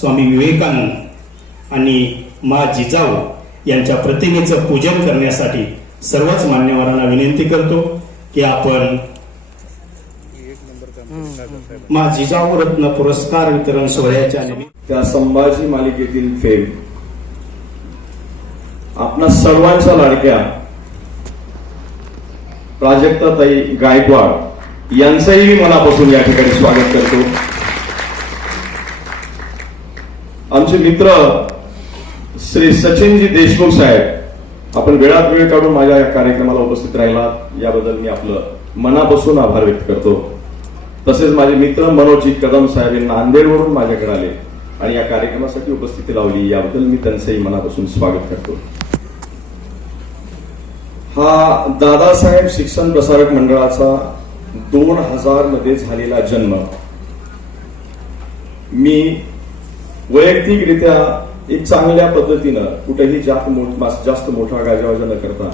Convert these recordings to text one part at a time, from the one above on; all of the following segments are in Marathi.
स्वामी विवेकानंद आणि मा जिजाऊ यांच्या प्रतिमेचं पूजन करण्यासाठी सर्वच मान्यवरांना विनंती करतो की आपण मा जिजाऊ रत्न पुरस्कार वितरण सोहळ्याच्या निमित्त त्या संभाजी मालिकेतील फेम आपणा सर्वांच्या लाडक्या प्राजक्ताताई गायकवाड यांचंही मनापासून या ठिकाणी स्वागत करतो. आमचे मित्र श्री सचिनजी देशमुख साहेब आपण वेळात वेळ काढून माझ्या या कार्यक्रमाला उपस्थित राहिला याबद्दल मी आपलं मनापासून आभार व्यक्त करतो. तसेच माझे मित्र मनोजी कदम साहेब हे नांदेडवरून माझ्याकडे आले आणि या कार्यक्रमासाठी उपस्थिती लावली याबद्दल मी त्यांचंही मनापासून स्वागत करतो. हा दादासाहेब शिक्षण प्रसारक मंडळाचा दोन हजारमध्ये झालेला जन्म. मी वैयक्तिकरित्या एक चांगल्या पद्धतीनं कुठेही जास्त जास्त मोठा गाजावाजा न करता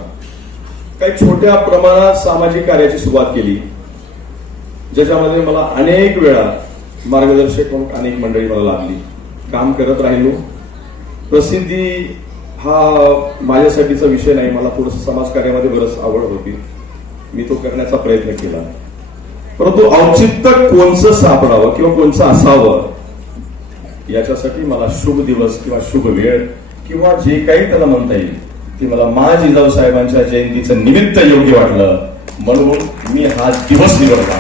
काही छोट्या प्रमाणात सामाजिक कार्याची सुरुवात केली. ज्याच्यामध्ये मला अनेक वेळा मार्गदर्शक म्हणून अनेक मंडळी मला लाभली काम करत राहिलो. प्रसिद्धी हा माझ्यासाठीचा विषय नाही मला थोडस समाजकार्यामध्ये बरंच आवड होती. मी तो करण्याचा प्रयत्न केला. परंतु औचित्य कोणचं सापडावं किंवा कोणचं असावं याच्यासाठी मला शुभ दिवस किंवा शुभ वेळ किंवा जे काही त्याला म्हणता येईल ते मला मा जिजाऊ साहेबांच्या जयंतीचं निमित्त योग्य वाटलं म्हणून मी हा दिवस निवडला.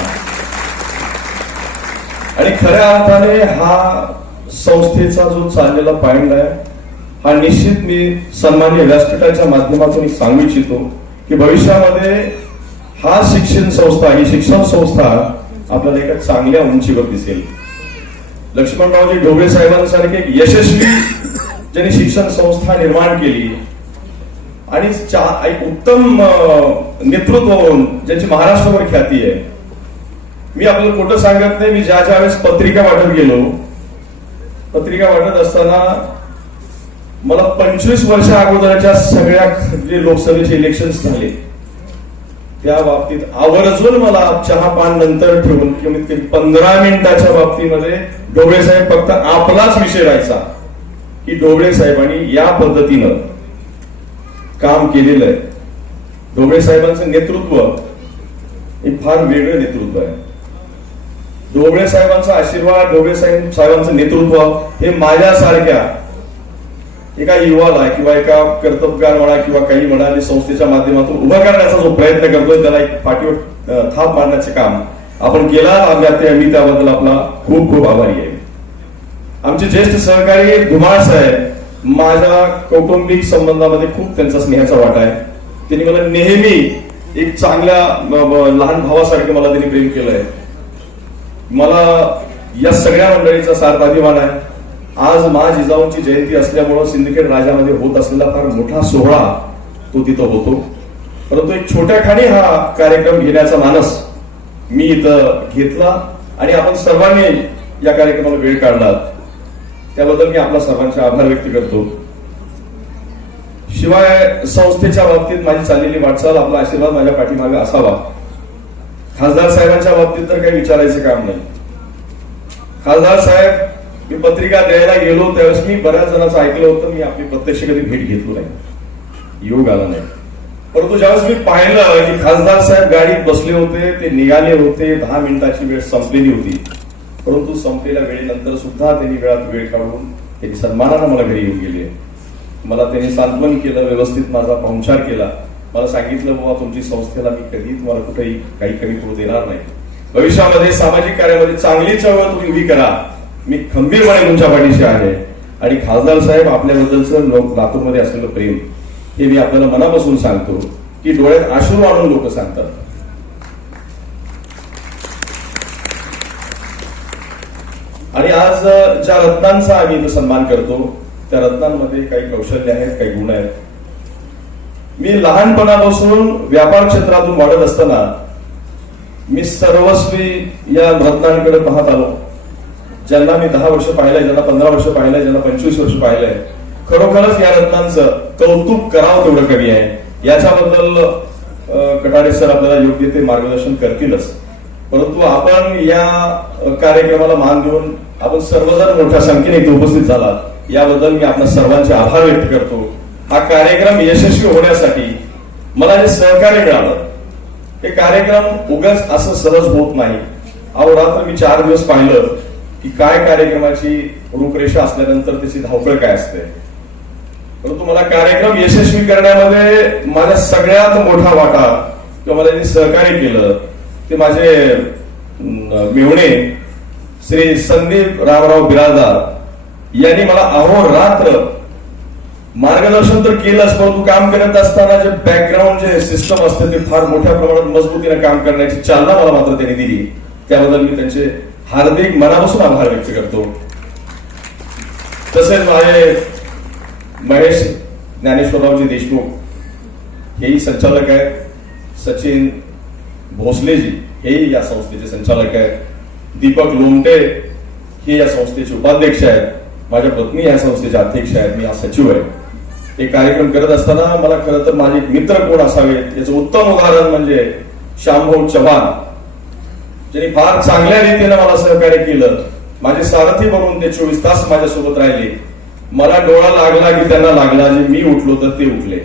आणि खऱ्या अर्थाने हा संस्थेचा जो चाललेला पॉइंट आहे हा निश्चित मी सन्मान्य व्यासपीठाच्या माध्यमातून सांगू इच्छितो की भविष्यामध्ये हा शिक्षण संस्था ही शिक्षण संस्था आपल्याला एका चांगल्या उंचीवर दिसेल. लक्ष्मणरावजी ढोबळे साहेबांसारखे एक यशस्वी ज्यांनी शिक्षण संस्था निर्माण केली आणि एक उत्तम नेतृत्व होऊन ज्यांची महाराष्ट्रावर ख्याती आहे. मी आपल्याला खोटं सांगत नाही मी ज्या ज्या वेळेस पत्रिका वाटत गेलो पत्रिका वाटत असताना मला पंचवीस वर्षा अगोदरच्या सगळ्या जे लोकसभेचे इलेक्शन झाले. त्या बाबतीत आवर्जून मला चहा पान नंतर ठेवून कमीत कमी पंधरा मिनिटाच्या बाबतीमध्ये ढोबळे साहेब फक्त आपलाच विषय राहायचा की ढोबळे साहेबांनी या पद्धतीनं काम केलेलं आहे. ढोबळे साहेबांचं नेतृत्व हे फार वेगळं नेतृत्व आहे. ढोबळे साहेबांचा आशीर्वाद ढोबळे साहेब साहेबांचं नेतृत्व हे माझ्यासारख्या एका युवाला किंवा एका कर्तबगार म्हणा किंवा काही म्हणाले संस्थेच्या माध्यमातून उभा करण्याचा जो प्रयत्न करतोय त्याला एक पाठीवर थाप मारण्याचे काम आपण केला. आम्ही मी त्याबद्दल आपला खूप खूप आभारी आहे. आमचे ज्येष्ठ सहकारी धुमाळ साहेब माझ्या कौटुंबिक संबंधामध्ये खूप त्यांचा स्नेहाचा वाटा आहे. त्यांनी मला नेहमी एक चांगल्या लहान भावासारखे मला त्यांनी प्रेम केलंय. मला या सगळ्या मंडळीचा सार्थ अभिमान आहे. आज मा जिजाऊंची जयंती असल्यामुळं सिंदखेड राजामध्ये होत असलेला फार मोठा सोहळा तो तिथं होतो. परंतु एक छोट्या खाणी हा कार्यक्रम घेण्याचा मानस मी इथं घेतला आणि आपण सर्वांनी या कार्यक्रमाला वेळ काढला. त्याबद्दल मी आपला सर्वांचे आभार व्यक्त करतो. शिवाय संस्थेच्या बाबतीत माझी चाललेली वाटचाल आपला आशीर्वाद माझ्या पाठीमागे असावा. खासदार साहेबांच्या बाबतीत तर काही विचारायचं काम नाही. खासदार साहेब मी पत्रिका द्यायला गेलो त्यावेळेस मी बऱ्याच जणांचं ऐकलं होतं मी आपली प्रत्यक्ष कधी भेट घेतलो नाही. योग आला नाही. परंतु ज्यावेळेस मी पाहिलं की खासदार साहेब गाडीत बसले होते ते निघाले होते दहा मिनिटाची वेळ संपलेली होती. परंतु संपलेल्या वेळेनंतर सुद्धा त्यांनी वेळात वेळ काढून त्यांनी सन्मानानं मला घरी येऊन गेले. मला त्यांनी सांत्वन केलं व्यवस्थित माझा पाहुणचार केला. मला सांगितलं बाबा तुमची संस्थेला मी कधी तुम्हाला कुठेही काही कमी करू देणार नाही. भविष्यामध्ये सामाजिक कार्यामध्ये चांगली चळवळ तुम्ही उभी करा. मी खंबीरपणे तुमच्या पाठीशी आहे. आणि खासदार साहेब आपल्याबद्दलचं लोक लातूरमध्ये असलेलं प्रेम हे मी आपल्याला मनापासून सांगतो की डोळ्यात आश्रू आणून लोक सांगतात. आणि आज ज्या रत्नांचा आम्ही इथं सन्मान करतो त्या रत्नांमध्ये काही कौशल्य आहेत काही गुण आहेत. मी लहानपणापासून व्यापार क्षेत्रातून वाढत असताना मी सर्वस्वी या रत्नांकडे पाहत आलो. ज्यांना मी दहा वर्ष पाहिलंय ज्यांना पंधरा वर्ष पाहिलंय ज्यांना पंचवीस वर्ष पाहिलंय खरोखरच या रत्नांचं कौतुक करावं तेवढं कमी आहे. याच्याबद्दल कटारे सर आपल्याला योग्य ते मार्गदर्शन करतीलच. परंतु आपण या कार्यक्रमाला मान देऊन आपण सर्वजण मोठ्या संख्येने इथे उपस्थित झालात. याबद्दल मी आपल्या सर्वांचे आभार व्यक्त करतो. हा कार्यक्रम यशस्वी होण्यासाठी मला जे सहकार्य मिळालं हे कार्यक्रम उगाच असं सहज होत नाही. अहो रात्र मी चार दिवस पाहिलं की काय कार्यक्रमाची रूपरेषा असल्यानंतर त्याची धावपळ काय असते? परंतु मला कार्यक्रम यशस्वी करण्यामध्ये माझा सगळ्यात मोठा वाटा किंवा मला ज्यांनी सहकार्य केलं ते माझे अं, श्री संदीप रामराव बिराजदार यांनी मला अहोरात्र मार्गदर्शन तर केलंच परंतु काम करत असताना जे बॅकग्राऊंड जे सिस्टम असते ते फार मोठ्या प्रमाणात मजबूतीने काम करण्याची चालना मला मात्र त्यांनी दिली. त्याबद्दल मी त्यांचे हार्दिक मनापासून आभार व्यक्त करतो. तसेच माझे महेश ज्ञानेश्वररावजी देशमुख हेही संचालक आहेत. सचिन भोसलेजी हेही या संस्थेचे संचालक आहेत. दीपक लोमटे हे या संस्थेचे उपाध्यक्ष आहेत. माझ्या पत्नी या संस्थेचे अध्यक्ष आहेत. मी हा सचिव आहे. हे कार्यक्रम करत असताना मला खरं तर माझे मित्र कोण असावेत? याचं उत्तम उदाहरण म्हणजे श्यामभाऊ चव्हाण. त्यांनी फार चांगल्या रीतीने मला सहकार्य केलं. माझे सारथी बनवून ते चोवीस तास माझ्यासोबत राहिले. मला डोळा लागला की त्यांना लागला जे मी उठलो तर ते उठले.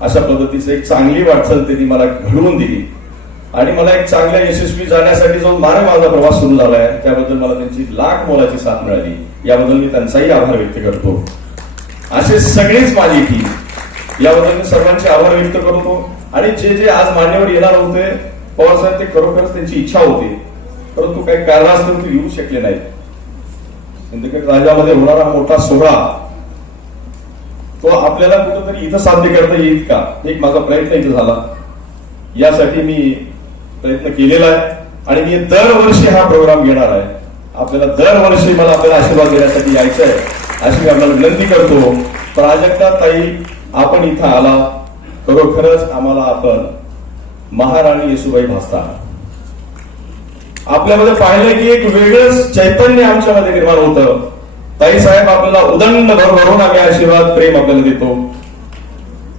अशा पद्धतीचं एक चांगली वाटचाल त्यांनी मला घडवून दिली. आणि मला एक चांगल्या यशस्वी जाण्यासाठी जो मार्ग माझा प्रवास सुरू झालाय त्याबद्दल मला त्यांची लाख मोलाची साथ मिळाली. याबद्दल मी त्यांचाही आभार व्यक्त करतो. असे सगळेच माझी टीम याबद्दल मी सर्वांचे आभार व्यक्त करतो. आणि जे जे आज मान्यवर येणार होते पवार साहेब ते खरोखरच त्यांची इच्छा होती. परंतु काही कारणास्तव ते येऊ शकले नाहीत सिंदखेड राजामध्ये होणारा मोठा सोहळा तो आपल्याला कुठंतरी इथं साध्य करता येईल का? एक माझा प्रयत्न इथं झाला. यासाठी मी प्रयत्न केलेला आहे आणि मी दरवर्षी हा प्रोग्राम घेणार आहे. आपल्याला दरवर्षी मला आपल्याला आशीर्वाद देण्यासाठी यायचं आहे अशी मी आपल्याला विनंती करतो. प्राजक्ता ताई आपण इथं आला. खरोखरच आम्हाला आपण महाराणी येसुबाई भासता. आपल्यामध्ये पाहिलं की एक वेगळंच चैतन्य आमच्यामध्ये निर्माण होतं. ताई साहेब आपल्याला उदंड भर भरून आम्ही आशीर्वाद प्रेम आपल्याला देतो.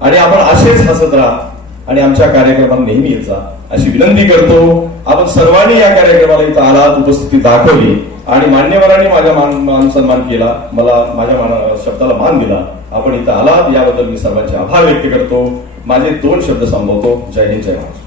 आणि आपण असेच हसत राहा. आणि आमच्या कार्यक्रमात नेहमी येत जा. अशी विनंती करतो. आपण सर्वांनी या कार्यक्रमाला इथं आलात उपस्थिती दाखवली. आणि मान्यवरांनी माझ्या मान मान सन्मान केला. मला माझ्या मान शब्दाला मान दिला. आपण इथं आलात. याबद्दल मी सर्वांचे आभार व्यक्त करतो. माझे दोन शब्द संभवतो जय हिंद जय महाराष्ट्र.